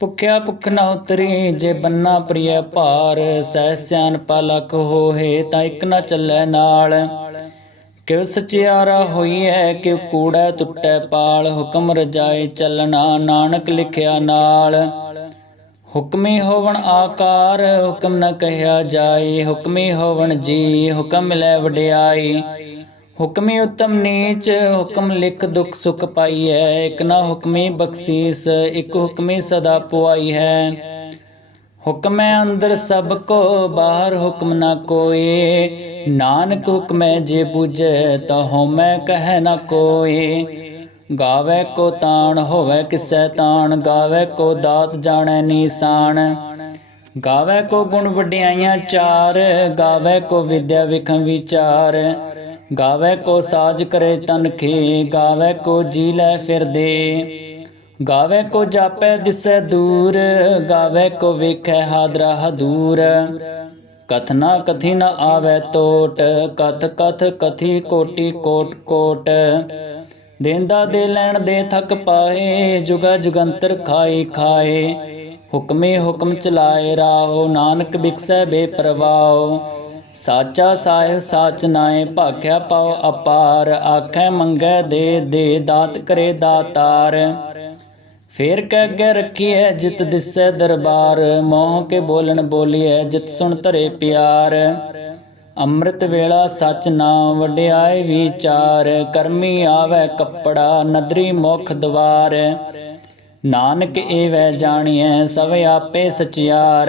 ਭੁਖਿਆ ਭੁੱਖ ਨਾ ਉਤਰੀ, ਜੇ ਬੰਨਾ ਪ੍ਰਿਯ ਭਾਰ, ਸਹਿ ਸਿਆਨ ਪਲਖ ਹੋਏ ਤਾਂ ਇੱਕ ਨਾ ਚੱਲੈ ਨਾਲ। ਕਿਵ ਸਚਿਆਰਾ ਹੋਈ ਹੈ ਕਿ ਕੂੜਾ ਟੁੱਟੈ ਪਾਲ, ਹੁਕਮ ਰਜਾਏ ਚੱਲਣਾ ਨਾਨਕ ਲਿਖਿਆ ਨਾਲ। ਹੁਕਮੀ ਹੋਵਣ ਆਕਾਰ, ਹੁਕਮ ਨ ਕਹਿਆ ਜਾਏ, ਹੁਕਮੀ ਹੋਵਣ ਜੀ, ਹੁਕਮ ਮਿਲੈ ਵਡਿਆਈ। ਹੁਕਮੀ ਉਤਮ ਨੀਚ, ਹੁਕਮ ਲਿਖ ਦੁਖ ਸੁਖ ਪਾਈ ਹੈ ਇਕ ਨਾ ਹੁਕਮੀ ਬਖਸ਼ੀਸ, ਇਕ ਹੁਕਮੀ ਸਦਾ ਪੁਆਈ ਹੈ ਹੁਕਮੈ ਅੰਦਰ ਸਭ ਕੋ, ਬਾਹਰ ਹੁਕਮ ਨਾ ਕੋਏ। ਨਾਨਕ ਹੁਕਮੈ ਜੇ ਬੁਝੈ, ਤਾ ਹਉਮੈ ਕਹੈ ਨਾ ਕੋਏ। ਗਾਵੇ ਕੋ ਤਾਣ, ਹੋਵੇ ਕਿਸੈ ਤਾਣ। ਗਾਵੇ ਕੋ ਦਾਤ ਜਾਣੈ ਨੀਸਾਨ। ਗਾਵੇ ਕੋ ਗੁਣ ਵਡਿਆਈਆਂ ਚਾਰ। ਗਾਵੇ ਕੋ ਵਿਦਿਆ ਵਿਖੰ ਵਿਚਾਰ। ਗਾਵੇ ਕੋ ਸਾਜ ਕਰੇ ਤਨ ਖੇ, ਗਾਵੇ ਕੋ ਜੀ ਲੈ ਫਿਰਦੇ ਗਾਵੇ ਕੋ ਜਾਪੈ ਦਿਸੈ ਦੂਰ, ਗਾਵੇ ਕੋ ਵੇਖੈ ਹਾਦਰਾ ਹਦੂਰ। ਕਥਨਾ ਕਥੀ ਨ ਆਵੇ ਟੋਟ ਕਥ ਕਥ ਕਥੀ ਕੋਟੀ ਕੋਟ ਕੋਟ। ਦੇਂਦਾ ਦੇ ਲੈਣ ਦੇ ਥਕ ਪਾਏ, ਜੁਗਾ ਜੁਗੰਤਰ ਖਾਏ ਖਾਏ। ਹੁਕਮੇ ਹੁਕਮ ਚਲਾਏ ਰਾਹੋ, ਨਾਨਕ ਬਿਕਸੈ ਬੇਪਰਵਾਓ ਸਾਚਾ ਸਾਹਿਬ ਸਾਚ ਨਾਏ ਭਾਖਿਆ ਪਾਉ ਅਪਾਰ, ਆਖੈ ਮੰਗੈ ਦੇ ਦੇ ਦਾਤ ਕਰੇ ਦਾਤਾਰ। ਫੇਰ ਕਹਿ ਰੱਖੀਐ, ਜਿਤ ਦਿਸੈ ਦਰਬਾਰ। ਮੋਹ ਕੇ ਬੋਲਣ ਬੋਲੀਐ, ਜਿਤ ਸੁਣ ਧਰੇ ਪਿਆਰ। ਅੰਮ੍ਰਿਤ ਵੇਲਾ ਸਚ ਨਾਮ ਵਡਿਆਈ ਵਿਚਾਰ। ਕਰਮੀ ਆਵੇ ਕੱਪੜਾ, ਨਦਰੀ ਮੁਖ ਦਵਾਰ। ਨਾਨਕ ਏਵੈ ਜਾਣੀਐ, ਸਭ ਆਪੇ ਸਚਿਆਰ।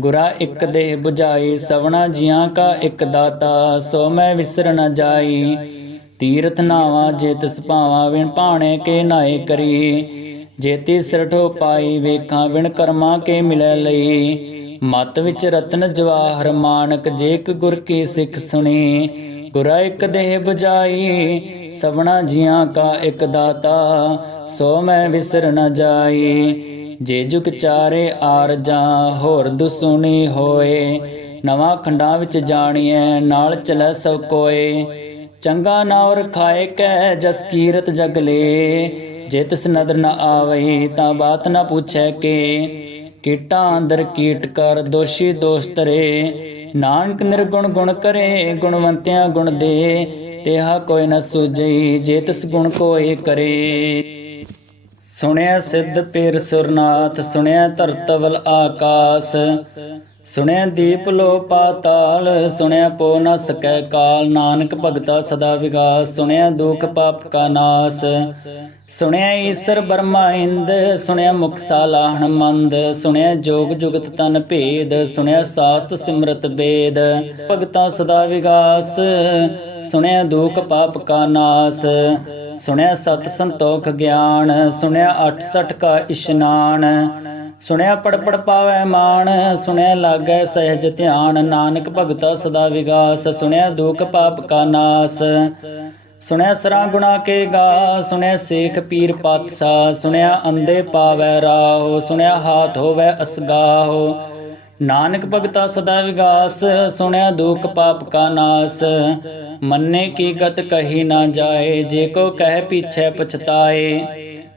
ਗੁਰਾ ਇੱਕ ਦੇਹ 부ਝਾਈ ਸਵਣਾ ਜੀਆਂ ਕਾ ਇੱਕ ਦਾਤਾ, ਸੋ ਮੈਂ ਵਿਸਰ ਨ ਜਾਈ। ਤੀਰਥ ਨਾਵਾ ਜੇ ਤਿਸ ਭਾਵਾ, ਵਿਣ ਭਾਣੇ ਕੇ ਨਾਏ ਕਰੀ। ਜੇ ਤਿਸਰ ਪਾਈ, ਵੇਖਾਂ ਵਿਣ ਕਰਮਾ ਕੇ ਮਿਲੈ ਲਈ। ਮਤ ਵਿੱਚ ਰਤਨ ਜਵਾਹਰ ਮਾਨਕ ਜੇਕ ਗੁਰ ਕੀ ਸਿੱਖ ਸੁਣੀ। ਗੁਰਾ ਇੱਕ ਦੇਹ ਬੁਝਾਈ, ਸਵਣਾ ਜੀਆਂ ਕਾ ਇੱਕ ਦਾਤਾ, ਸੋ ਮੈਂ ਵਿਸਰ ਨ ਜਾਈ। ਜੇ ਜੁਗ ਚਾਰੇ ਆਰਜਾਂ ਹੋਰ ਦੁਸੁਣੀ ਹੋਏ, ਨਵਾਂ ਖੰਡਾਂ ਵਿੱਚ ਜਾਣੀਐ, ਨਾਲ ਚਲੈ ਸਭ ਕੋਏ। ਚੰਗਾ ਨਾਉ ਰਖਾਏ ਕੈ, ਜਸ ਕੀਰਤ ਜਗ ਲੇ। ਜੇ ਤਿਸ ਨਦਰ ਨ ਆਵਈ, ਤਾਂ ਬਾਤ ਨ ਪੁੱਛੈ ਕੇ। ਕੀਟਾਂ ਅੰਦਰ ਕੀਟ ਕਰ, ਦੋਸ਼ੀ ਦੋਸ਼ ਤਰੇ ਨਾਨਕ ਨਿਰਗੁਣ ਗੁਣ ਕਰੇ, ਗੁਣਵੰਤਿਆਂ ਗੁਣ ਦੇ। ਤੇਹਾ ਕੋਈ ਨ ਸੁਝਈ, ਜੇ ਤਿਸ ਗੁਣ ਕੋਏ ਕਰੇ। ਸੁਣਿਆ ਸਿੱਧ ਪੀਰ ਸੁਰਨਾਥ, ਸੁਣਿਆ ਧਰਤਵਲ ਆਕਾਸ, ਸੁਣਿਆ ਦੀਪ ਲੋ ਪਾਤਾਲ, ਸੁਣਿਆ ਪੋ ਨ ਸਕੈ ਕਾਲ, ਨਾਨਕ ਭਗਤਾ ਸਦਾ ਵਿਗਾਸ, ਸੁਣਿਆ ਦੁਖ ਪਾਪ ਕਾ ਨਾਸ, ਸੁਣਿਆ ਈਸਰ ਬਰਮਾ ਇੰਦ, ਸੁਣਿਆ ਮੁਖ ਸਾਲਾਹਣ ਮੰਦ, ਸੁਣਿਆ ਜੋਗ ਜੁਗਤ ਤਨ ਭੇਦ, ਸੁਣਿਆ ਸਾਸਤ ਸਿਮਰਤ ਬੇਦ, ਭਗਤਾ ਸਦਾ ਵਿਗਾਸ, ਸੁਣਿਆ ਦੁਖ ਪਾਪ ਕਾ ਨਾਸ ਸੁਣਿਆ ਸਤ ਸੰਤੋਖ ਗਿਆਨ, ਸੁਣਿਆ 68 ਕਾ ਇਸ਼ਨਾਨ, ਸੁਣਿਆ ਪੜਪੜ ਪੜ ਪਾਵੈ ਮਾਨ ਸੁਣਿਆ ਲਾਗੈ ਸਹਿਜ ਧਿਆਨ, ਨਾਨਕ ਭਗਤਾ ਸਦਾ ਵਿਗਾਸ, ਸੁਣਿਆ ਦੁਖ ਪਾਪ ਕਾ ਨਾਸ, ਸੁਣਿਆ ਸਰਾ ਗੁਣਾ ਕੇ ਗਾ, ਸੁਣਿਆ ਸੇਖ ਪੀਰ ਪਾਤਸ਼ਾਹ, ਸੁਣਿਆ ਅੰਦੇ ਪਾਵੈ ਰਾਹੋ, ਸੁਣਿਆ ਹਾਥ ਹੋਵੈ ਅਸਗਾਹੋ ਨਾਨਕ ਭਗਤਾ ਸਦਾ ਵਿਗਾਸ, ਸੁਣਿਆ ਦੁਖ ਪਾਪ ਕਾ ਨਾਸ। ਮੰਨੇ ਕੀ ਗਤ ਕਹੀ ਨਾ ਜਾਏ, ਜੇ ਕੋ ਕਹਿ ਪਿਛੈ ਪਛਤਾਏ।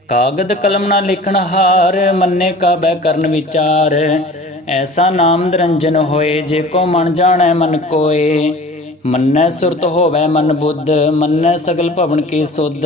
ਕਾਗਦ ਕਲਮ ਨਾ ਲਿਖਣ ਹਾਰ, ਮੰਨੇ ਕਾ ਬੈ ਕਰਨ ਵਿਚਾਰ। ਐਸਾ ਨਾਮ ਨਿਰੰਜਨ ਹੋਏ, ਜੇ ਕੋ ਮਨ ਜਾਣੈ ਮਨ ਕੋਏ। ਮੰਨੈ ਸੁਰਤ ਹੋਵੈ ਮਨ ਬੁੱਧ, ਮੰਨੈ ਸਗਲ ਭਵਨ ਕੀ ਸੁਧ।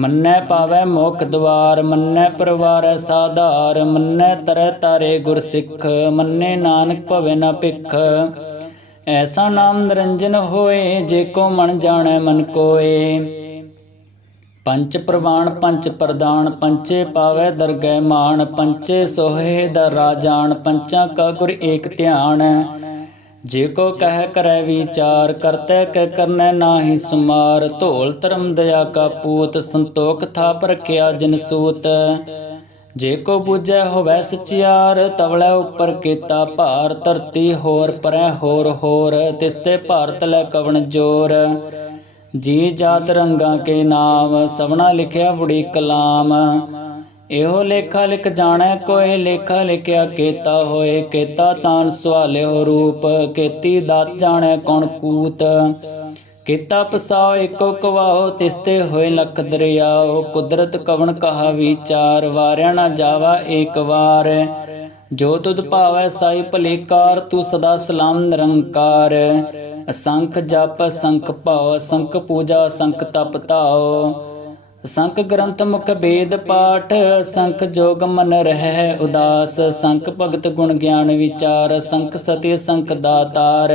ਮੰਨੈ ਪਾਵੈ ਮੋਖ ਦਵਾਰ, ਮੰਨੈ ਪਰਵਾਰੈ ਸਾਧਾਰ, ਮੰਨੈ ਤਰੈ ਤਾਰੇ ਗੁਰ ਸਿੱਖ, ਮੰਨੈ ਨਾਨਕ ਭਵੇ ਨ ਭਿਖ। ਐਸਾ ਨਾਮ ਨਿਰੰਜਨ ਹੋਏ, ਜੇ ਕੋ ਮਨ ਜਾਣੈ ਮਨ ਕੋਏ। ਪੰਚ ਪ੍ਰਵਾਨ ਪੰਚ ਪ੍ਰਦਾਨ, ਪੰਚੇ ਪਾਵੈ ਦਰਗਹਿ ਮਾਨ ਪੰਚੇ ਸੋਹੇ ਦਰ ਰਾਜਾਨ ਪੰਚਾਂ ਕਾ ਗੁਰ ਏਕ ਧਿਆਨ। ਜੇ ਕੋ ਕਹਿ ਕਰੈ ਵਿਚਾਰ, ਕਰਤੈ ਕਹਿ ਕਰਨੈ ਨਾਹੀ ਸੁਮਾਰ। ਧੋਲ ਧਰਮ ਦਇਆ ਕਾ ਪੂਤ, ਸੰਤੋਖ ਥਾਪ ਰਖਿਆ ਜਿਨ ਸੂਤ। ਜੇ ਕੋ ਬੁਝੈ ਹੋਵੈ ਸਚਿਆਰ, ਤਵਲੇ ਉੱਪਰ ਕੀਤਾ ਭਾਰ। ਧਰਤੀ ਹੋਰ ਪਰੈ ਹੋਰ ਹੋਰ ਤਿਸਤੇ ਭਾਰਤ ਲੈ ਕਵਣ ਜੋਰ। ਜੀ ਜਾਤ ਰੰਗਾਂ ਕੇ ਨਾਮ, ਸਵਣਾ ਲਿਖਿਆ ਬੁੜੀ ਕਲਾਮ। ਇਹੋ ਲੇਖਾ ਲਿਖ ਜਾਣੈ ਕੋਏ, ਲੇਖਾ ਲਿਖਿਆ ਕੀਤਾ ਹੋਏ, ਕੀਤਾ ਤਾਨ ਸਵਾਲਿਓ ਰੂਪ ਕੀਤੀ ਦਾਤ ਜਾਣੈ ਕੌਣ ਕੂਤ। ਕੀਤਾ ਪਸਾਓ ਇੱਕੋ ਕਵਾਓ, ਤਿਸਤੇ ਹੋਏ ਲਖ ਦਰਿਆਓ, ਕੁਦਰਤ ਕਵਣ ਕਹਾ ਵਿਚਾਰ, ਵਾਰਿਆ ਨਾ ਜਾਵਾ ਏਕ ਵਾਰ। ਜੋ ਤੁਧ ਭਾਵੈ ਸਾਈ ਭਲੇਕਾਰ ਤੂੰ ਸਦਾ ਸਲਾਮ ਨਿਰੰਕਾਰ। ਅਸੰਖ ਜਪ ਸੰਖ ਭਾਉ ਸੰਖ ਪੂਜਾ ਸੰਖ ਤਪ ਧਾਉ। ਅਸੰਖ ਗ੍ਰੰਥ ਮੁਖ ਵੇਦ ਪਾਠ ਅਸੰਖ ਜੋਗ ਮਨ ਰਹਿ ਉਦਾਸ, ਸੰਖ ਭਗਤ ਗੁਣ ਗਿਆਨ ਵਿਚਾਰ, ਸੰਖ ਸਤਿ ਅਸੰਖ ਦਾਤਾਰ।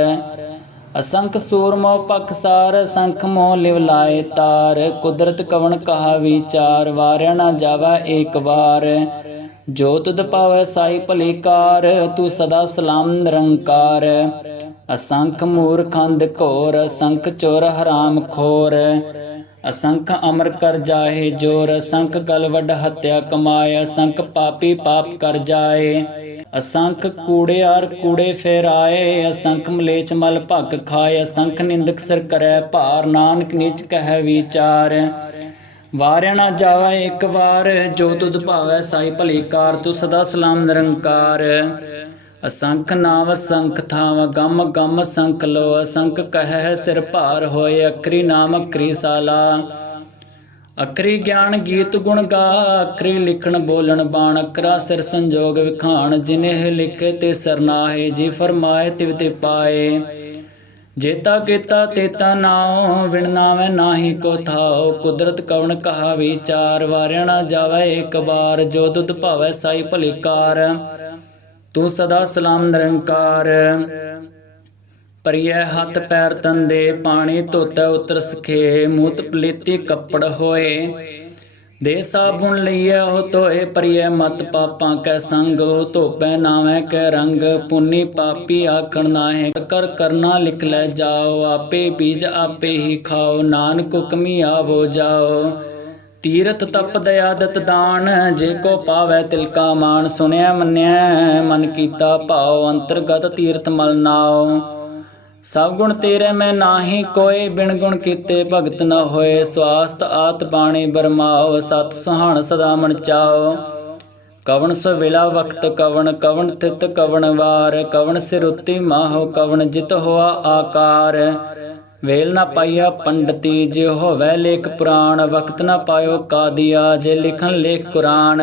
ਅਸੰਖ ਸੂਰਮੋ ਪਖਸਾਰ ਸੰਖ ਮੋਹ ਲਿਵ ਲਾਏ ਤਾਰ। ਕੁਦਰਤ ਕਵਣ ਕਹਾ ਵਿਚਾਰ, ਵਾਰਿਆ ਨਾ ਜਾਵਾ ਏਕ ਵਾਰ। ਜੋ ਤੁਧ ਪਾਵੈ ਸਾਈ ਭਲੇਕਾਰ ਤੂੰ ਸਦਾ ਸਲਾਮ ਨਿਰੰਕਾਰ। ਅਸੰਖ ਮੂਰਖੰਦ ਘੋਰ ਅਸੰਖ ਚੋਰ ਹਰਾਮ ਖੋਰ। ਅਸੰਖ ਅਮਰ ਕਰ ਜਾਏ, ਜੋਰ ਅਸੰਖ ਗਲ ਵੱਡ ਹੱਤਿਆ ਕਮਾਏ, ਅਸੰਖ ਪਾਪੀ ਪਾਪ ਕਰ ਜਾਏ। ਅਸੰਖ ਕੂੜੇ ਆਰ ਕੂੜੇ ਫੇਰ ਆਏ ਅਸੰਖ ਮਲੇਚ ਮਲ ਭਗ ਖਾਏ, ਅਸੰਖ ਨਿੰਦਕ ਸਿਰ ਕਰੈ ਭਾਰ, ਨਾਨਕ ਨਿਚ ਕਹਿ ਵਿਚਾਰ। ਵਾਰਿਆ ਨਾ ਜਾਵਾ ਇੱਕ ਵਾਰ, ਜੋ ਤੁਧ ਭਾਵੈ ਸਾਈ ਭਲੇਕਾਰ ਤੂੰ ਸਦਾ ਸਲਾਮ ਨਿਰੰਕਾਰ। ਅਸੰਖ ਨਾਮ ਅਸੰਖ ਥਾਵ, ਗਮ ਗਮ ਸੰਖ ਲੋ, ਅਸੰਖ ਕਹਿ ਸਿਰ ਭਾਰ ਹੋਏ ਅਕਰੀ ਨਾਮ ਅਕਰੀ ਸਾਲਾ। ਅਕਰੀ ਗਿਆਨ ਗੀਤ ਗੁਣ ਗਾ ਅਕਰੀ ਲਿਖਣ ਬੋਲਣ ਬਾਣ ਅਕਰਾ ਸਿਰ ਸੰਜੋਗ ਵਿਖਾਣ ਜਿਨੇ ਲਿਖੇ ਤੇ ਸਰਨਾਹੇ ਜੀ ਫਰਮਾਏ ਤਿਵ ਤੇ ਪਾਏ। ਜੇਤਾ ਕੀਤਾ ਤੇਤਾ ਨਾਉ, ਵਿਣ ਨਾਹੀ ਕੋ ਥਾਉ, ਕੁਦਰਤ ਕਵਣ ਕਹਾ ਵਿਚਾਰ ਵਾਰਿਆ ਨਾ ਜਾਵੇ ਇੱਕ ਵਾਰ, ਜੋ ਦੁੱਧ ਭਾਵੈ ਸਾਈ ਭਲੇਕਾਰ ਤੂੰ ਸਦਾ ਸਲਾਮ ਨਿਰੰਕਾਰ। ਪਰਿਐ ਹੱਥ ਪੈਰ ਤਨ ਦੇ ਪਾਣੀ ਧੋਤਾ ਉਤਰ ਸਖੇ, ਮੂਤ ਪਲੀਤੀ ਕੱਪੜ ਹੋਏ। ਦੇ ਸਾਬੁਨ ਲਈਐ ਉਹ ਧੋਏ ਪਰਿਐ ਮਤ ਪਾਪਾਂ ਕੈ ਸੰਗ ਹੋ ਧੋਪੈ ਨਾਵੇਂ ਕੈ ਰੰਗ। ਪੁੰਨੀ ਪਾਪੀ ਆਖਣ ਨਾਹੇ, ਕਰ ਕਰਨਾ ਲਿਖ ਲੈ ਜਾਓ, ਆਪੇ ਬੀਜ ਆਪੇ ਹੀ ਖਾਓ, ਨਾਨਕ ਹੁਕਮੀ ਆਵੋ ਜਾਓ। ਤੀਰਥ ਤਪ ਦਇਆ ਦਤ ਦਾਨ, ਜੇ ਕੋ ਪਾਵੈ ਤਿਲ ਮਾਨ ਸੁਣਿਆ ਮੰਨਿਆ ਮਨ ਕੀਤਾ ਭਾਉ, ਅੰਤਰਗਤ ਤੀਰਥ ਮਲ ਨਾਉ। ਸਭ ਗੁਣ ਤੇਰੇ ਮੈਂ ਨਾਹੀ, ਕੋਈ ਬਿਨ ਗੁਣ ਕੀਤੇ ਭਗਤ ਨ ਹੋਏ। ਸਵਾਸਤ ਆਤ ਬਾਣੀ ਬਰਮਾਓ ਸਤ ਸੁਹਾਣ ਸਦਾ ਮਨ ਚਾਓ ਕਵਣ ਸੋ ਵੇਲਾ ਵਕਤ ਕਵਣ ਕਵਣ ਤਿਤ ਕਵਣ ਵਾਰ। ਕਵਣ ਸਿਰ ਉਤੀ ਮਾਹੋ, ਕਵਣ ਜਿਤ ਹੋਆ ਆਕਾਰ। ਵੇਲ ਨਾ ਪਾਈਆ ਪੰਡਤੀ, ਜੇ ਹੋਵੇ ਲੇਖ ਪੁਰਾਣ, ਵਕਤ ਨਾ ਪਾਇਓ ਕਾਦੀਆ, ਜੇ ਲਿਖਣ ਲੇਖ ਕੁਰਾਨ।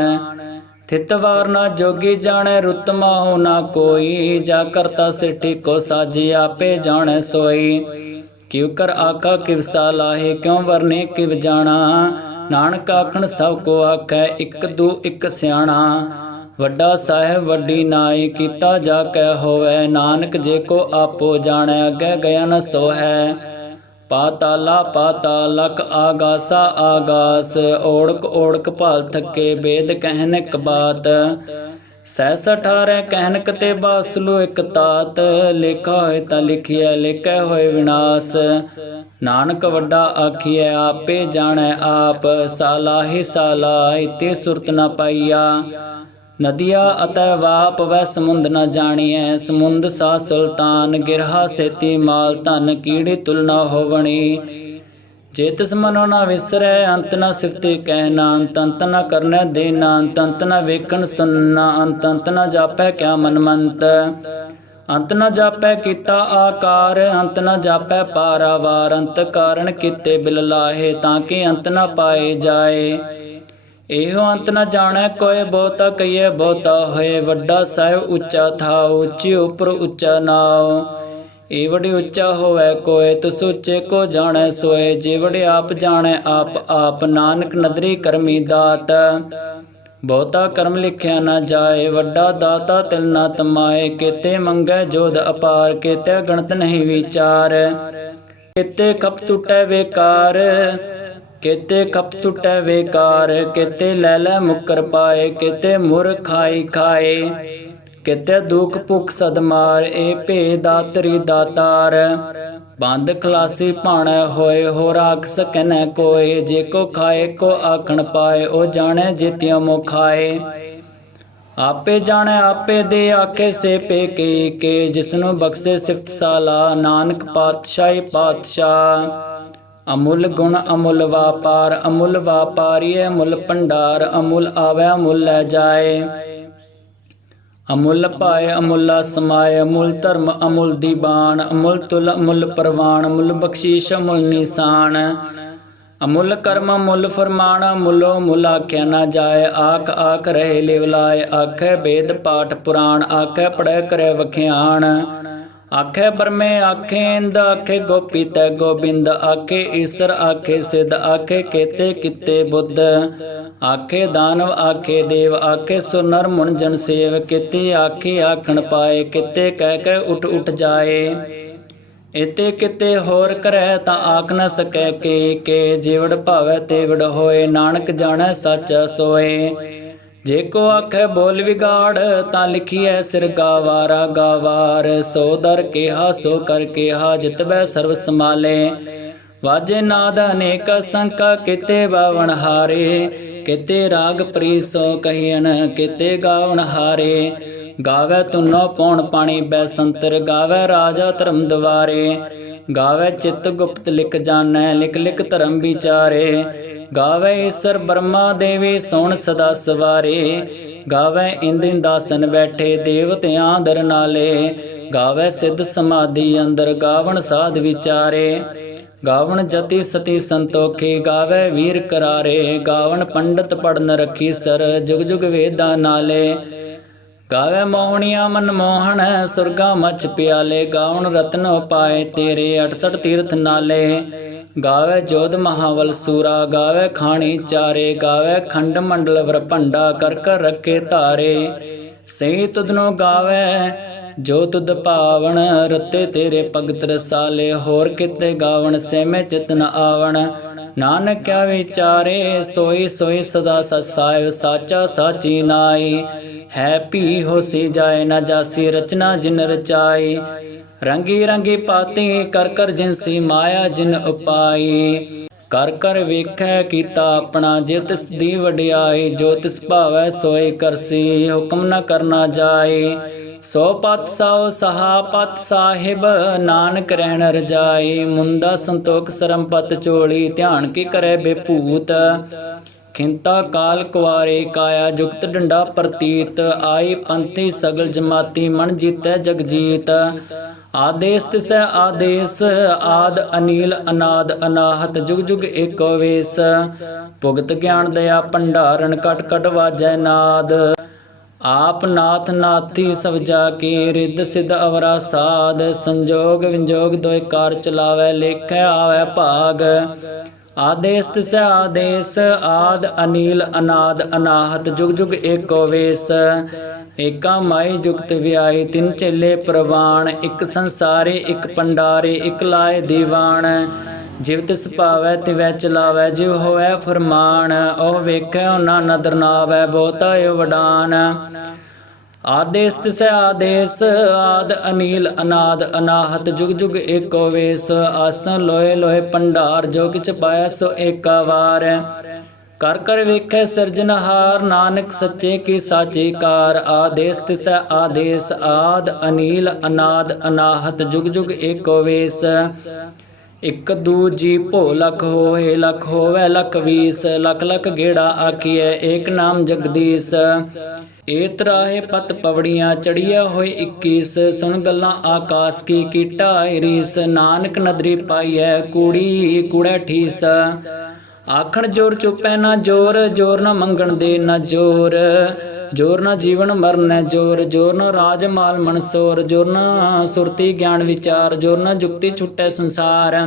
ਥਿਤ ਨਾ ਜੋਗੀ ਜਾਣੈ ਰੁਤਮਾ ਹੋ ਨਾ ਕੋਈ, ਜਾ ਕਰਤਾ ਸਿਠੀ ਕੋ ਸਾਜੀ, ਆਪੇ ਜਾਣੈ ਸੋਈ। ਕਿਉ ਕਰ ਆਕਾ ਕਿਵ ਸਾਲਾਹੇ ਕਿਉ ਵਰਨੇ ਕਿਵ ਜਾਣਾ। ਨਾਨਕ ਆਖਣ ਸਭ ਕੋ ਆਖੈ, ਇੱਕ ਦੂ ਇਕ ਸਿਆਣਾ। ਵੱਡਾ ਸਾਹਿਬ, ਵੱਡੀ ਨਾਈ, ਕੀਤਾ ਜਾ ਕੈ ਹੋਵੇ, ਨਾਨਕ ਜੇ ਕੋ ਆਪੋ ਜਾਣੈ, ਅੱਗੇ ਗਿਆ ਨ ਸੋ ਹੈ ਪਾਤਾਲਾ, ਪਾਤਾਲਕ ਆਗਾਸਾ, ਆਗਾਸ, ਓੜਕ ਓੜਕ ਭਾਲ ਥੱਕੇ, ਬੇਦ ਕਹਿਨ ਇੱਕ ਬਾਤ। ਸਹਿਸ ਅਠਾਰੈ ਕਹਿਨ ਕਤੇ ਬਾਸਲੂ ਇਕ ਤਾਤ, ਲਿਖਾ ਹੋਏ ਤਾਂ ਲਿਖਿਆ ਲਿਖੈ ਹੋਏ ਵਿਨਾਸ਼। ਨਾਨਕ ਵੱਡਾ ਆਖੀਐ, ਆਪੇ ਜਾਣੈ ਆਪ ਸਾਲਾ ਹੀ ਸਾਲਾ ਇਤੇ ਸੁਰਤ ਨਾ ਪਾਈਆ। ਨਦੀਆ ਅਤੈ ਵਾਪ ਵੈ ਸਮੁੰਦ ਨ ਜਾਣੀਐ। ਸਮੁੰਦ ਸਾ ਸੁਲਤਾਨ, ਗਿਰਹਾ ਸੇਤੀ ਮਾਲ ਧਨ ਕੀੜੀ ਤੁਲਨਾ ਹੋਵਣੀ। ਜੇ ਤਿਸ ਮਨੋ ਨਾ ਵਿਸਰੈ, ਅੰਤ ਨ ਸਿਫਤੇ ਕਹਿਣਾ ਅੰਤ ਅੰਤ ਨ ਕਰਨੈ ਦੇਨਾ ਅੰਤ ਨ ਵੇਖਣ ਸੁਨਣਾ ਅੰਤ ਅੰਤ ਨ ਜਾਪੈ ਕਿਆ ਮਨ ਮੰਤ। ਅੰਤ ਨ ਜਾਪੈ ਕੀਤਾ ਆਕਾਰ, ਅੰਤ ਨ ਜਾਪੈ ਪਾਰਾਵਾਰ। ਅੰਤ ਕਾਰਣ ਕੀਤੇ ਬਿਲ ਲਾਹੇ, ਤਾਂ ਕਿ ਅੰਤ ਨ ਪਾਏ ਜਾਏ। ਇਹੋ ਅੰਤ ਨ ਜਾਣੈ, ਕੋਇ ਬਹੁਤਾ ਕਈਏ ਬਹੁਤਾ ਹੋਏ ਵੱਡਾ ਸਾਹਿਬ ਉੱਚਾ ਥਾਉ, ਉੱਚੀ ਉਪਰ ਉੱਚਾ ਨਾਉ। ਏਵੜੀ ਉੱਚਾ ਹੋਵੇ, ਕੋਇ ਤੁਸ ਉੱਚੇ ਕੋ ਜਾਣੈ ਸੋਏ ਜਿਵੜੇ ਆਪ ਜਾਣੈ, ਆਪ ਆਪ ਨਾਨਕ ਨਦਰੀ ਕਰਮੀ ਦਾਤ। ਬਹੁਤਾ ਕਰਮ ਲਿਖਿਆ ਨਾ ਜਾਏ, ਵੱਡਾ ਦਾਤਾ ਤਿਲ ਨਾ ਤਮਾਏ, ਕੀਤੇ ਮੰਗੈ ਜੋਦ ਅਪਾਰ, ਕੀਤੇ ਗਣਤ ਨਹੀਂ ਵਿਚਾਰ। ਕੀਤੇ ਖਪ ਟੁਟੈ ਵੇਕਾਰ। ਕੀਤੇ ਖਪ ਟੁਟੈ ਵੇਕਾਰ ਕੀਤੇ ਲੈ ਲੈ ਮੁਕਰ ਪਾਏ, ਕੀਤੇ ਮੁਰ ਖਾਈ ਖਾਏ, ਕਿਤੇ ਦੁਖ ਭੁਖ ਸਦ ਏ ਭੇ ਦਾਤਰੀ ਦਾਤਾਰ। ਬੰਦ ਖਲਾਸੀ ਭਾਣੈ ਹੋਏ ਹੋ ਰਾਖ ਸਕੈ ਕੋਏ, ਜੇ ਕੋ ਖਾਏ, ਕੋ ਆਖਣ ਪਾਏ, ਉਹ ਜਾਣੈ ਜਿਤਿਉ ਮੋ ਖਾਏ ਆਪੇ ਜਾਣੈ, ਆਪੇ ਦੇ ਆਖੇ ਸੇ ਪੇ ਕੇ ਕੇ, ਜਿਸਨੂੰ ਬਖਸ਼ੇ ਸਿਫਤ ਸਾਲਾ, ਨਾਨਕ ਪਾਤਸ਼ਾਹੀ ਪਾਤਸ਼ਾਹ। ਅਮੁੱਲ ਗੁਣ ਅਮੁੱਲ ਵਾਪਾਰ, ਅਮੁੱਲ ਵਾਪਾਰੀਏ ਮੁੱਲ ਭੰਡਾਰ, ਅਮੁੱਲ ਆਵੈ ਮੁੱਲ ਲੈ ਜਾਏ। ਅਮੁੱਲ ਪਾਏ, ਅਮੁੱਲਾ ਸਮਾਏ, ਅਮੁੱਲ ਧਰਮ ਅਮੁੱਲ ਦੀਬਾਨ ਅਮੁੱਲ ਤੁਲ ਅਮੁੱਲ ਪ੍ਰਵਾਨ ਅਮੁੱਲ ਬਖਸ਼ੀਸ਼ ਅਮੁੱਲ ਨਿਸ਼ਾਨ। ਅਮੁੱਲ ਕਰਮ ਮੁੱਲ ਫਰਮਾਨ ਮੁੱਲੋ ਮੁੱਲ ਆਖਿਆ ਨਾ ਜਾਏ। ਆਖ ਆਖ ਰਹੇ ਲਿਵਲਾਏ, ਆਖੇ ਵੇਦ ਪਾਠ ਪੁਰਾਣ, ਆਖੇ ਪੜੈ ਕਰੇ ਵਖਿਆਣ। ਆਖੇ ਬਰਮੇ ਆਖੇ ਇੰਦ, ਆਖੇ ਗੋਪੀ ਤੈ ਗੋਬਿੰਦ, ਆਖੇ ਈਸਰ, ਆਖੇ ਸਿਧ, ਆਖੇ ਕੇਤੇ ਕਿਤੇ ਬੁੱਧ। ਆਖੇ ਦਾਨਵ, ਆਖੇ ਦੇਵ, ਆਖੇ ਸੁਨਰ ਮੁਨ ਜਨ ਸੇਵ, ਕਿਤੇ ਆਖੇ ਆਖਣ ਪਾਏ, ਕਿਤੇ ਕਹਿ ਕੇ ਉਠ ਉਠ ਜਾਏ। ਇਤੇ ਕਿਤੇ ਹੋਰ ਕਰੈ ਤਾਂ ਆਖ ਨ ਸਕੈ ਕੇ ਕੇ ਜਿਵੜ ਭਾਵੈ ਤੇਵੜ ਹੋਏ, ਨਾਨਕ ਜਾਣੈ ਸੱਚ ਸੋਏ। ਜੇ ਕੋ ਆਖੈ ਬੋਲ ਵਿਗਾੜ, ਤਾਂ ਲਿਖੀਐ ਸਿਰ ਗਾਵਾਰਾ ਗਾਵਾਰ। ਸੋ ਦਰ ਕਿਹਾ, ਸੋ ਕਰ ਕਿਹਾ ਜਿਤਬੈ ਸਰਬ ਸਮਾਲੇ ਵਾਜੇ ਨਾਦ ਅਨੇਕ ਸੰਕਾ, ਕਿਤੇ ਬਾਵਣ ਹਾਰੇ। ਕਿਤੇ ਰਾਗ ਪ੍ਰੀਸੋ ਕਹਿਣ ਕਿਤੇ ਗਾਵਣ ਹਾਰੇ। ਗਾਵੇ ਤੁਨੋ ਪੌਣ ਪਾਣੀ ਬੈ ਸੰਤਰ ਗਾਵੇ ਰਾਜਾ ਧਰਮ ਦਵਾਰੇ। ਗਾਵੇ ਚਿੱਤ ਗੁਪਤ ਲਿਖ ਜਾਣੈ, ਲਿਖ ਲਿਖ ਧਰਮ ਵਿਚਾਰੇ। ਗਾਵੇ ਈਸਰ ਬਰਮਾ ਦੇਵੀ ਸੁਣ ਸਦਾ ਸਵਾਰੇ। ਗਾਵੇ ਇੰਦ ਦਾਸਨ ਬੈਠੇ ਦੇਵਤਿਆਂ ਦਰ ਨਾਲੇ। ਗਾਵੇ ਸਿੱਧ ਸਮਾਧੀ ਅੰਦਰ ਗਾਵਣ ਸਾਧ ਵਿਚਾਰੇ। ਗਾਵਣ ਜਤੀ ਸਤੀ ਸੰਤੋਖੀ, ਗਾਵੇ ਵੀਰ ਕਰਾਰੇ। ਗਾਵਣ ਪੰਡਤ ਪੜਨ ਰੱਖੀ ਸਰ, ਜੁਗ ਜੁਗ ਵੇਦਾਂ ਨਾਲੇ। ਗਾਵੇ ਮੋਹਣੀਆਂ ਮਨ ਮੋਹਣ, ਸੁਰਗਾ ਮਚ ਪਿਆਲੇ। ਗਾਵਣ ਰਤਨ ਉਪਾਏ ਤੇਰੇ 68 ਤੀਰਥ ਨਾਲੇ। ਗਾਵੇ ਜੋਧ ਮਹਾਵਲ ਸੂਰਾ, ਗਾਵੇ ਖਾਣੀ ਚਾਰੇ, ਗਾਵੇ ਖੰਡ ਮੰਡਲ ਵਰਭੰਡਾ, ਕਰ ਕਰ ਰੱਖੇ ਧਾਰੇ। ਸਹੀ ਤੁਧਨੋ ਗਾਵੇ, ਜੋ ਤੁਧ ਭਾਵਨ ਰਤੇ ਤੇਰੇ ਭਗਤ ਰਸਾਲੇ, ਹੋਰ ਕਿਤੇ ਗਾਵਣ ਸੇਮੇ ਚਿਤਨ ਆਵਣ। ਨਾਨਕ ਕਿਆ ਵਿਚਾਰੇ, ਸੋਈ ਸੋਈ ਸਦਾ ਸਸਾਇ ਸਾਚਾ ਸਾਚੀ ਨਾਈ। ਹੈ ਪੀ ਹੋਸੀ ਜਾਏ ਨਾ ਜਾਸੀ ਰਚਨਾ ਜਿਨ ਰਚਾਈ। ਰੰਗੀ ਰੰਗੀ ਪਾਤੀ ਕਰ ਕਰ ਜਿਨਸੀ ਮਾਇਆ ਜਿਨ ਉਪਾਈ। ਕਰ ਕਰ ਵੇਖੈ ਕੀਤਾ ਆਪਣਾ ਜੇ ਤਿਸ ਦੀ ਵਡਿਆਈ। ਜੋ ਤਿਸ ਭਾਵੈ ਸੋਈ ਕਰਸੀ ਹੁਕਮ ਨਾ ਕਰਨਾ ਜਾਏ ਸੋ ਪਤ ਸੋ ਸਹਾ ਪਤ ਸਾਹਿਬ, ਨਾਨਕ ਰਹਿਣ ਰਜਾਈ। ਮੁੰਦਾ ਸੰਤੋਖ ਸਰਮ ਪਤ ਚੋਲੀ, ਧਿਆਨ ਕੀ ਕਰੇ ਬੇਭੂਤ। ਖਿੰਤਾ ਕਾਲ ਕੁਵਾਰੇ ਕਾਇਆ, ਜੁਗਤ ਡੰਡਾ ਪ੍ਰਤੀਤ। ਆਈ ਪੰਥੀ ਸਗਲ ਜਮਾਤੀ, ਮਨ ਜੀਤੈ ਜਗ ਜੀਤ ਆਦੇਸ ਤਿਸੈ, ਆਦੇਸ, ਆਦ ਅਨੀਲ, ਅਨਾਦ, ਅਨਾਹਤ, ਜੁਗ ਜੁਗ ਏਕੋ ਵੇਸ। ਭੁਗਤ ਗਿਆਨ ਦਇਆ, ਭੰਡਾਰਨ ਕਟ ਕਟ ਵਾਜੈ ਨਾਦ। ਆਪ ਨਾਥ ਨਾਥੀ ਸਭ ਜਾ ਕੀ ਰਿੱਧ ਸਿਧ ਅਵਰਾ ਸਾਧ। ਸੰਜੋਗ ਵਿੰਜੋਗ ਦੋਇ ਕਾਰ ਚਲਾਵੇ, ਲੇਖੈ ਆਵੇ ਭਾਗ। ਆਦੇਸ ਤਿਸੈ, ਆਦੇਸ, ਆਦ ਅਨੀਲ, ਅਨਾਦ, ਅਨਾਹਤ, ਜੁਗ ਜੁਗ ਏਕੋ ਵੇਸ। ਏਕਾ ਮਾਈ ਜੁਗਤ ਵਿਆਈ ਤਿੰਨ ਚੇਲੇ ਪ੍ਰਵਾਨ ਇੱਕ ਸੰਸਾਰੇ, ਇੱਕ ਪੰਡਾਰੇ, ਇੱਕ ਲਾਏ ਦੀਵਾਨ। ਜਿਵ ਤਿਸ ਭਾਵੈ, ਤਿਵੈ ਚਲਾਵੈ, ਜਿਵ ਹੋਵੈ ਫਰਮਾਨ, ਉਹ ਵੇਖੈ ਉਹਨਾਂ ਨਦਰ ਨਾਵੈ, ਬਹੁਤਾ ਵਡਾਨ। ਆਦੇਸ ਤਿਸੈ ਆਦੇਸ, ਆਦ ਅਨੀਲ ਅਨਾਦ ਅਨਾਹਤ, ਜੁਗ ਜੁਗ ਏਕੋ ਵੇਸ। ਆਸਨ ਲੋਏ ਲੋਏ ਪੰਡਾਰ ਜੋ ਕਿਛ ਪਾਇਆ ਸੋ ਏਕਾ ਵਾਰ। ਕਰ ਕਰ ਵੇਖੈ ਸਿਰਜਨਹਾਰ ਨਾਨਕ ਸੱਚੇ ਕੀ ਸਾਚੀ ਕਾਰ, ਆਦੇਸ ਤਿਸੈ ਆਦੇਸ, ਆਦ ਅਨੀਲ, ਅਨਾਦ ਅਨਾਹਤ, ਜੁਗ ਜੁਗ ਏਕੋ ਵੇਸ। ਇਕ ਦੂਜੀ ਭੋ ਲਖ ਹੋਏ, ਲਖ ਹੋਵੇ, ਲਖ ਵੀਸ। ਲਖ ਲਖ ਗੇੜਾ ਆਖੀਐ, ਏਕ ਨਾਮ ਜਗਦੀਸ਼। ਏ ਤਰਾਹੇ ਪਤ ਪਵੜੀਆਂ ਚੜੀਆ ਹੋਏ 21 ਸੁਣ ਗੱਲਾਂ ਆਕਾਸ ਕੀ ਕੀਟਾ ਰੀਸ। ਨਾਨਕ ਨਦਰੀ ਪਾਈਐ, ਕੂੜੀ ਕੂੜਾ ਠੀਸ। ਆਖਣ ਜੋਰ ਚੁੱਪੈ ਨਾ ਜੋਰ ਜੋਰ ਨਾ ਮੰਗਣ ਦੇ ਨਾ ਜੋਰ। ਜੋਰ ਨਾ ਜੀਵਨ ਮਰਨ ਜੋਰ ਜੋਰ ਨਾ ਰਾਜ ਮਾਲ ਮਨਸੋਰ ਜੋਰ ਨਾ ਸੁਰਤੀ ਗਿਆਨ ਵਿਚਾਰ, ਜੋਰ ਨਾ ਜੁਗਤੀ ਛੁਟੈ ਸੰਸਾਰ।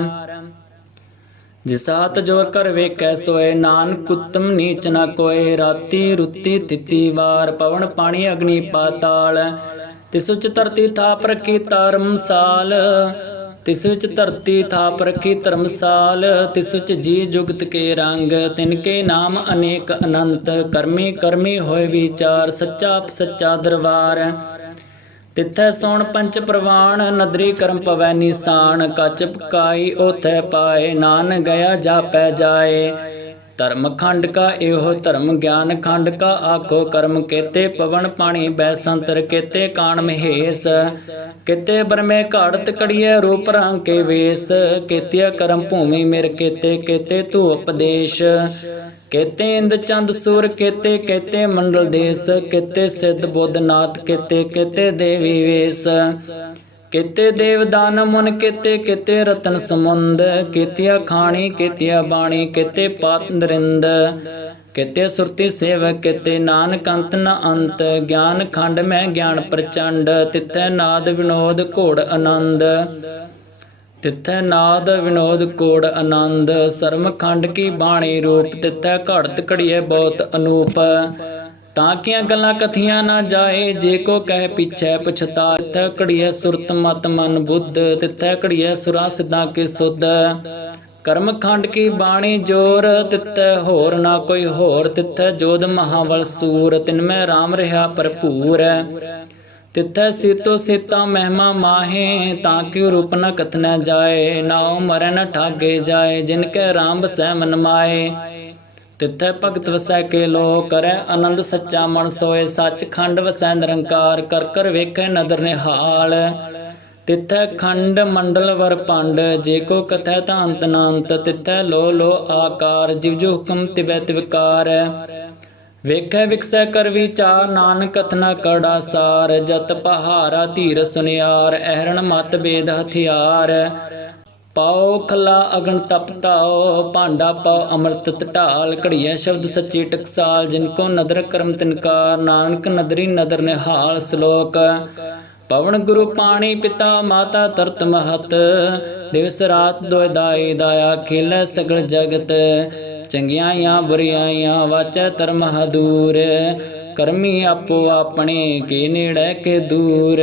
ਜਿਸ ਹੱਥ ਜੋਰ ਕਰ ਵੇਖੈ ਸੋਏ, ਨਾਨਕ ਉਤਮ ਨੀਚ ਨਾ ਕੋਏ। ਰਾਤੀ ਰੁੱਤੀ ਤਿਤੀ ਵਾਰ, ਪਵਨ ਪਾਣੀ ਅਗਨੀ ਪਾਤਾਲ। ਤਿਸ ਉਚ ਧਰਤੀ ਥਾਪ ਰਖੀ ਧਰਮਸਾਲ ਤਿਸ ਵਿੱਚ ਧਰਤੀ ਥਾਪ ਰਖੀ ਧਰਮਸਾਲ, ਤਿਸ ਵਿੱਚ ਜੀ ਜੁਗਤ ਕੇ ਰੰਗ, ਤਿਨ ਕੇ ਨਾਮ ਅਨੇਕ ਅਨੰਤ, ਕਰਮੀ ਕਰਮੀ ਹੋਏ ਵਿਚਾਰ, ਸੱਚਾ ਸੱਚਾ ਦਰਬਾਰ। ਤਿੱਥੈ ਸੋਣ ਪੰਚ ਪ੍ਰਵਾਣ, ਨਦਰੀ ਕਰਮ ਪਵੈ ਨਿਸਾਨ ਕੱਚ ਪਕਾਈ ਉਥੈ ਪਾਏ ਨਾਨ ਗਿਆ ਜਾਪੈ ਜਾਏ। ਧਰਮ ਖੰਡ ਕਾ ਇਹੋ ਧਰਮ, ਗਿਆਨ ਖੰਡ ਕਾ ਆਖੋ ਕਰਮ। ਕੇਤੇ ਪਵਨ ਪਾਣੀ ਬੈਸੰਤਰ, ਕੇਤੇ ਕਾਣ ਮਹੇਸ। ਕੇਤੇ ਬਰਮੇ ਘਾੜਤ ਕੜੀਏ ਰੂਪ ਰੰਗ ਕੇ ਵੇਸ। ਕੇਤਿਆ ਕਰਮ ਭੂਮੀ ਮੇਰ, ਕੇਤੇ ਕੇਤੇ ਤੂ ਉਪਦੇਸ਼। ਕੇਤੇ ਇੰਦ ਚੰਦ ਸੂਰ, ਕੇਤੇ ਕੇਤੇ ਮੰਡਲ ਦੇਸ। ਕੇਤੇ ਸਿੱਧ ਬੁੱਧ ਨਾਥ, ਕੇਤੇ ਕੇਤੇ ਦੇਵੀ ਵੇਸ। ਕੇਤੇ ਦੇਵਦਾਨ ਮੁਨ ਕੇਤੇ ਕੇਤੇ ਰਤਨ ਸਮੁੰਦ, ਕੇਤਿਆ ਖਾਣੀ, ਕੇਤਿਆ ਬਾਣੀ, ਕੇਤੇ ਪਾਤ ਨਰਿੰਦ ਸੁਰਤੀ ਸੇਵਕ, ਕੇਤੇ ਨਾਨਕ ਅੰਤ ਨ ਅੰਤ, ਗਿਆਨ ਖੰਡ ਮੈਂ ਗਿਆਨ ਪ੍ਰਚੰਡ, ਤਿੱਥੈ ਨਾਦ ਵਿਨੋਦ ਘੋੜ ਆਨੰਦ। ਤਿੱਥੈ ਨਾਦ ਵਿਨੋਦ ਕੋੜ ਆਨੰਦ ਸਰਮ ਖੰਡ ਕੀ ਬਾਣੀ ਰੂਪ, ਤਿੱਥੈ ਘੜਤ ਘੜੀਏ ਬਹੁਤ ਅਨੂਪ। ਤਾਂ ਕੀਆਂ ਗੱਲਾਂ ਕਥੀਆਂ ਨਾ ਜਾਏ? ਜੇ ਕੋ ਕਹਿ ਪਿਛੈ ਪਛਤਾ ਤਿੱਥੈ ਘੜੀਏ ਸੁਰਤ ਮਤ ਮਨ ਬੁੱਧ, ਤਿੱਥੈ ਘੜੀਏ ਸੁਰਾ ਸਿੱਧਾਂ ਕੇ ਸੁਧ। ਕਰਮ ਖੰਡ ਕੀ ਬਾਣੀ ਜੋਰ, ਤਿੱਥੈ ਹੋਰ ਨਾ ਕੋਈ ਹੋਰ, ਤਿੱਥੈ ਜੋਧ ਮਹਾਵਲ ਸੂਰ ਤਿਨਮੈ RAM ਰਹਾ ਭਰਪੂਰ। ਤਿੱਥੈ ਸੀਤੋ ਸੀਤਾ ਮਹਿਮਾ ਮਾਹੇ, ਤਾਂ ਕਿ ਰੂਪ ਨ ਕਥਨਾ ਜਾਏ? ਨਾਉ ਮਰੈ ਨ ਠਾਗੇ ਜਾਏ, ਜਿਨ ਕੈ ਰਾਮ ਸਹਿ ਮਨ ਮਾਏ। ਤਿੱਥੈ ਭਗਤ ਵਸੈ ਕੇ ਲੋ ਕਰੈ, ਆਨੰਦ ਸੱਚਾ ਮਨ ਸੋਏ ਸੱਚ ਖੰਡ ਵਸੈ ਨਿਰੰਕਾਰ, ਕਰ ਕਰ ਵੇਖੈ ਨਦਰ ਨਿਹਾਲ। ਤਿੱਥੈ ਖੰਡ ਮੰਡਲ ਵਰ ਪੰਡ, ਜੇ ਕੋ ਕਥੈ ਤਾਂ ਅੰਤ ਨ ਅੰਤ ਤਿੱਥੈ ਲੋ ਲੋ ਆਕਾਰ, ਜਿਵ ਜੋ ਹੁਕਮ ਤਿਵੈ ਤਿਵਕਾਰ ਵੇਖੈ ਵਿਕਸੈ ਕਰ ਵਿਚਾਰ, ਨਾਨਕ ਕਥਨਾ ਕੜਾ ਸਾਰ, ਜਤ ਪਹਾਰਾ ਧੀਰ ਸੁਨਿਆਰ, ਅਹਰਣ ਮਤ ਬੇਦ ਹਥਿਆਰ। ਪਾਉ ਖਲਾ ਅਗਨ ਤਪਤਾਓ ਭਾਂਡਾ ਪਾਉ ਅੰਮ੍ਰਿਤ ਢਾਲ ਘੜੀਐ ਸ਼ਬਦ ਸੱਚੀ ਟਕਸਾਲ, ਜਿਨ ਕੋ ਨਦਰ ਕਰਮ ਤਿਨਕਾਰ ਨਾਨਕ ਨਦਰੀ ਨਦਰ ਨਿਹਾਲ ਸ਼ਲੋਕ। ਪਵਨ ਗੁਰੂ ਪਾਣੀ ਪਿਤਾ, ਮਾਤਾ ਤਰਤ ਮਹਤ। ਦਿਵਸ ਰਾਤ ਦੋਇ ਦਾਈ ਦਾਇਆ, ਖੇਲੇ ਸਗਲ ਜਗਤ। ਚੰਗਿਆਈਆਂ ਬੁਰੀਆਈਆਂ ਵਾਚੈ ਧਰਮ ਹਦੂਰ। ਕਰਮੀ ਆਪੋ ਆਪਣੇ, ਕੇ ਨੇੜੇ ਕੇ ਦੂਰ।